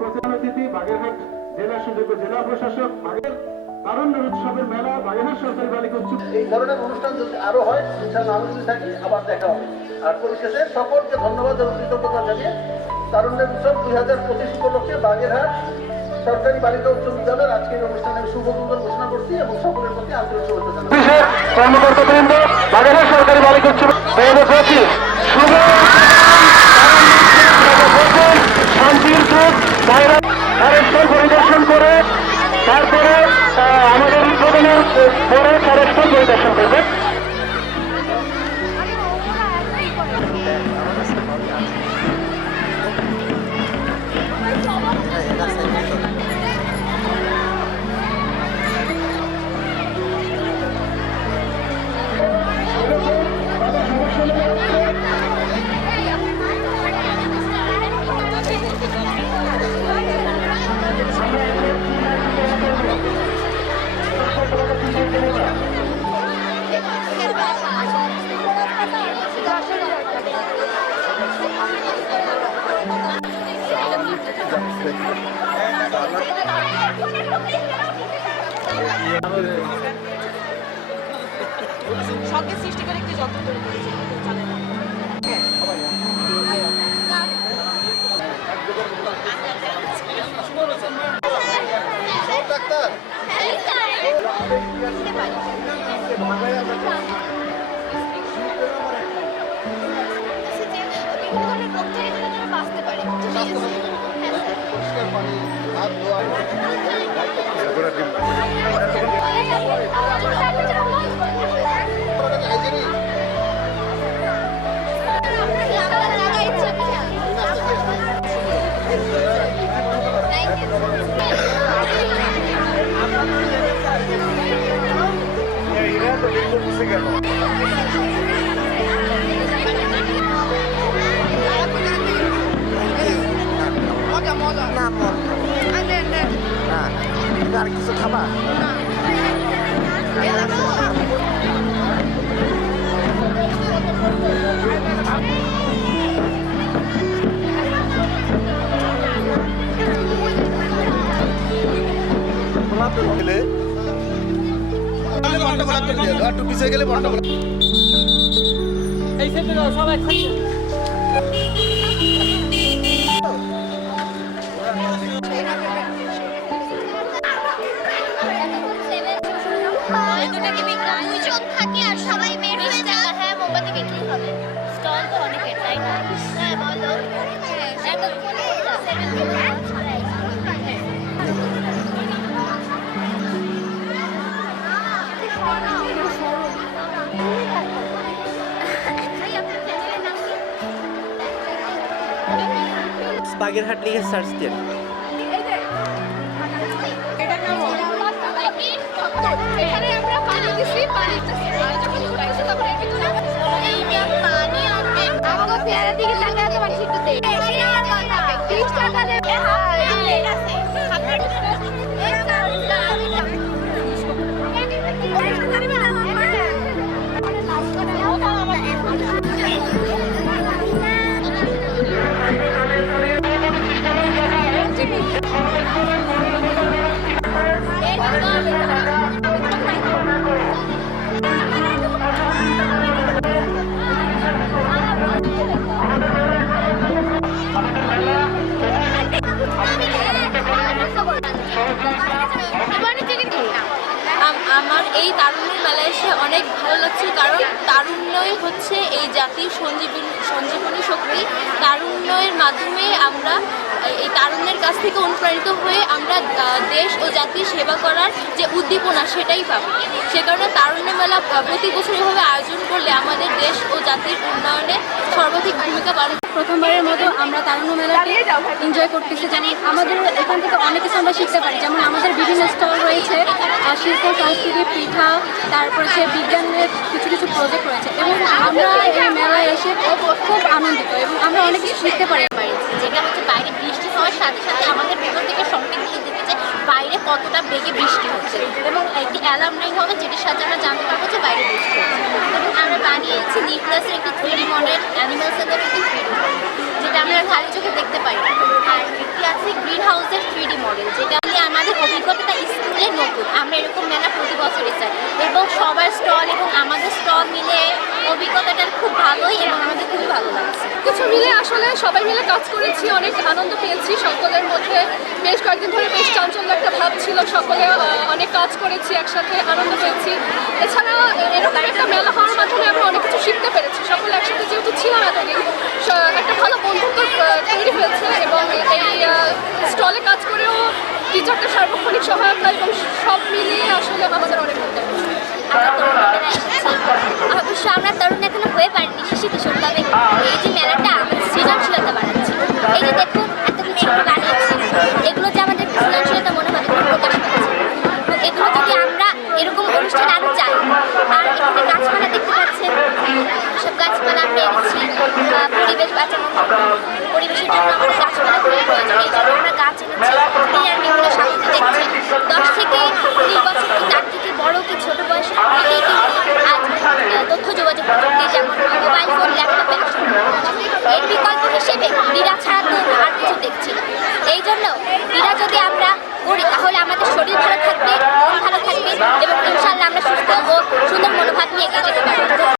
প্রধান অতিথি বাগেরহাট জেলা সুযোগ্য জেলা প্রশাসক বাগের তারুণ্য উৎসবের মেলা বাগেরহাট সরকারি বালিকা উচ্চ এই ধরনের অনুষ্ঠান যদি আরও হয় ইনশাআল্লাহ আমি যদি থাকি আবার দেখা হবে। আর পরিশেষে সকলকে ধন্যবাদ এবং কৃতজ্ঞতা জানিয়ে তারুণ্যের উৎসব দুই হাজার পঁচিশ উপলক্ষে বাগেরহাট সরকারি বালিকা উচ্চ বিদ্যালয়ের আজকের অনুষ্ঠানের শুভ উদ্বোধন ঘোষণা করছি এবং সকলের প্রতি আন্তরিক শুভেচ্ছা জানাচ্ছি। কর্মকর্তাবৃন্দ বাগেরহাট সরকারি বালিকা উচ্চ পঁচিশ শুভ শখের সৃষ্টি করে একটু যত্ন করে করেছি চলে ডাক্তার বিভিন্ন ধরনের রোগ থেকে যেন তারা বাঁচতে পারে একটু পিছিয়ে গেলে বিক্রম দুইজন থাকে সবাই বের হয়ে যায় হ্যাঁ মোমবাতি বিক্রি হবে স্টল তো অনেকের তাই না হ্যাঁ বলো। এতক্ষণে বাগেরহাট লিখে সার্চ দেন। পানি তারুণ্যের মেলায় অনেক ভালো লাগছে, কারণ তারুণ্যই হচ্ছে এই জাতির সঞ্জীবনী সঞ্জীবনী শক্তি। তারুণ্যের মাধ্যমে আমরা, এই তারুণ্যের কাছ থেকে অনুপ্রাণিত হয়ে আমরা দেশ ও জাতির সেবা করার যে উদ্দীপনা সেটাই পাবো। সে কারণে তারুণ্য মেলা প্রতি বছর এভাবে আয়োজন করলে আমাদের দেশ ও জাতির উন্নয়নে সর্বাধিক ভূমিকা পালন প্রথমবারের মতো আমরা তারুণ্য মেলাতে এনজয় করতেছি, যেমন আমাদের এখান থেকে অনেক কিছু আমরা শিখতে পারি, যেমন আমাদের বিভিন্ন স্টল রয়েছে শিল্প সংস্কৃতি পিঠা, তারপর হচ্ছে বিজ্ঞানের কিছু কিছু প্রজেক্ট রয়েছে এবং আমরা এই মেলায় এসে খুব আনন্দিত এবং আমরা অনেক কিছু শিখতে পারি যেটা হচ্ছে বাইরে বৃষ্টি হওয়ার সাথে সাথে আমাদের ভেতর থেকে সংকেত দিতে যে বাইরে কতটা বেগে বৃষ্টি হচ্ছে এবং একটি অ্যালার্ম রিং হবে যেটির সাথে আমরা জানতে পারব যে বাইরে বৃষ্টি হচ্ছে এবং আমরা বানিয়েছি নিউক্লিয়াসের একটি থ্রি মডেল অ্যানিমাল সেন্টার একটি থ্রি যেটা আমরা খালি চোখে দেখতে পাই। আর একটি আছে গ্রিন হাউস আমাদের থ্রি ডি মডেল যেটা নিয়ে আমাদের অভিজ্ঞতাটা নতুন। আমরা এরকম মেলা প্রতি বছরই চাই। এবং সবার স্টল এবং আমাদের স্টল মিলে অভিজ্ঞতাটা খুব ভালোই এবং আমাদের খুবই ভালো লাগছে। কিছু মিলে আসলে সবাই মিলে কাজ করেছি, অনেক আনন্দ পেয়েছি। সকলের মধ্যে বেশ কয়েকদিন ধরে বেশ চাঞ্চল্য একটা ভাব ছিল। সকলে অনেক কাজ করেছি, একসাথে আনন্দ পেয়েছি। এছাড়া এরকম একটা মেলা হওয়ার মাধ্যমে আমরা অনেক কিছু শিখতে পেরেছি সকলে একসাথে যেহেতু ছিলাম এতদিন স- একটা ভালো বন্ধুত্ব আহ, তৈরি হয়েছে এবং এই স্টলে কাজ করেও টিচারদের সার্বক্ষণিক সহায়তা এবং সব মিলিয়ে আসলে আমাদের অনেক ভালো লেগেছে। আমরা তরুণেরা এসেছি অবশ্য আমরা তরুণ এখনও হয়ে পারিনি শিশু কিশোর তবে এই যে মেলাটা আমাদের সৃজনশীলতা বাড়াচ্ছে এই যে দেখুন এত কিছু আমরা বানিয়েছি এগুলো যে আমাদের সৃজনশীলতা মনোভাবে প্রকাশ পাচ্ছে তো এগুলো যদি আমরা এরকম অনুষ্ঠান আরও চাই আর এখানে গাছপালা দেখতে পাচ্ছেন সব গাছপালা আমরা এনেছি আহ, পরিবেশ বাঁচানোর জন্য পরিবেশের জন্য আমাদের গাছপালা খুবই প্রয়োজন এই জন্য আমরা গাছ এনেছি বিয়ার বিভিন্ন সামনে দেখছি। দশ থেকে কুড়ি বছর কি তার থেকে বড় কি ছোট বয়সের অনেকেই কিন্তু আজ তথ্য যোগাযোগ প্রযুক্তি যেমন মোবাইল ফোন ল্যাপটপে এর বিকল্প হিসেবে ক্রীড়া ছাড়া তো আর কিছু দেখছি না। এই জন্য ক্রীড়া যদি আমরা করি তাহলে আমাদের শরীর ভালো থাকবে মন ভালো থাকবে এবং ইনশাল্লাহ আমরা সুস্থ ও সুন্দর মনোভাব নিয়ে এগিয়ে যেতে পারব।